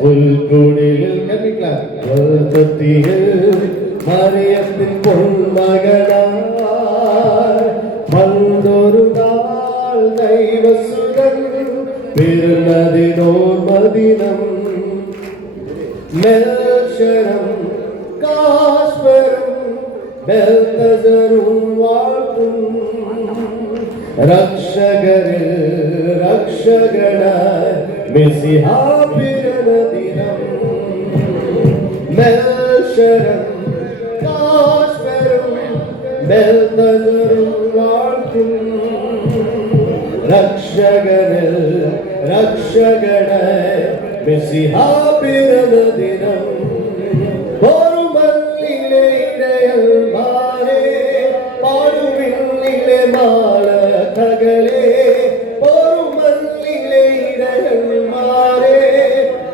പുൽക്കുടിലിൽ തൊത്തിയിൽ മറിയത്തിൻ പൊന്മകനായി വന്നൊരു നാൾ ദൈവസുതൻ പിറന്നതിനോർമദിനം മെൽഷരം കാസ്പരം ബെൽതസറും വാഴ്ത്തും രക്ഷകരിൽ രക്ഷകനായി മെസ്സിഹാ പിറന്നദിനം മെൽഷരം കാസ്പരം ബെൽതസറും വാഴ്ത്തും രക്ഷകരിൽ രക്ഷകനായി മെസ്സിഹാ പിറന്നദിനം ഒരു മണ്ണിലെ ഇടയന്മാരെ പാടുവിണ്ണിലെ മാളകകളെ ഒരു മണ്ണിലെ ഇടയന്മാരെ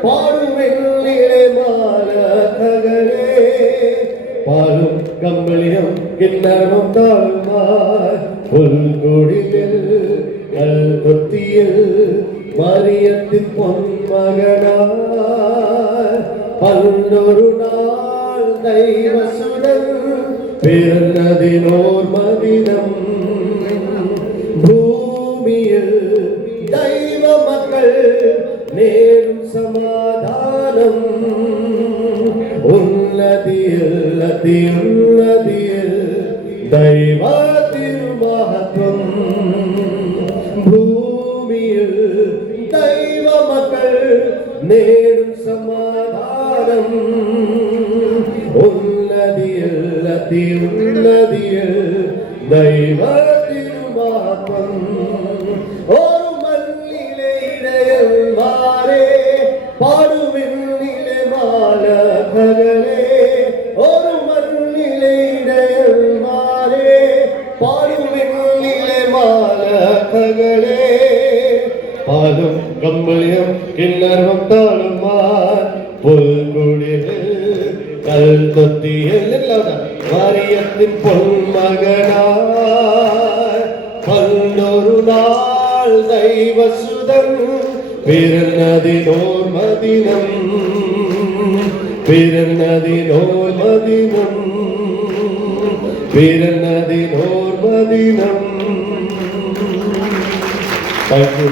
പാടുവിണ്ണിലെ മാളകകളെ പാലും കമ്പിളിയും കിന്നരനും താഴ്മാർ പുൽക്കുടിലിൽ കൽത്തൊത്തിയിൽ മറിയത്തിൻ പൊന്മകനായി പണ്ടൊരു നാൾ ദൈവസുതൻ പിറന്നതിനോർമദിനം ഭൂമിയിൽ ദൈവമക്കൾ നേടും സമാധാനം ഉന്നതിയിൽ അതിയുന്നതിയിൽ ദൈവ തിരുമഹത്വം ഭൂമിയിൽ ദൈവമക്കൾ നേടും സമാധാനം ഉന്നതിയിൽ അതിയുന്നതിയിൽ ദൈവ തിരുമഹത്വം ഒരു മണ്ണിലെ ഇടയന്മാരെ പാടുവിണ്ണിലെ മാളകകളെ ഒരു മണ്ണിലെ ഇടയന്മാരെ പാടുവിണ്ണിലെ മാളകകളെ പാലും കമ്പിളിയും കിന്നരവും താളുമാർ പുൽക്കുടിലിൽ കൽത്തൊത്തിയിൽ മറിയത്തിൻ പൊന്മകനായി പണ്ടൊരു നാൾ ദൈവസുതൻ പിറന്നതിനോർമദിനം പിറന്നതിനോർമദിനം പിറന്നതിനോർമദിനം. Thank you.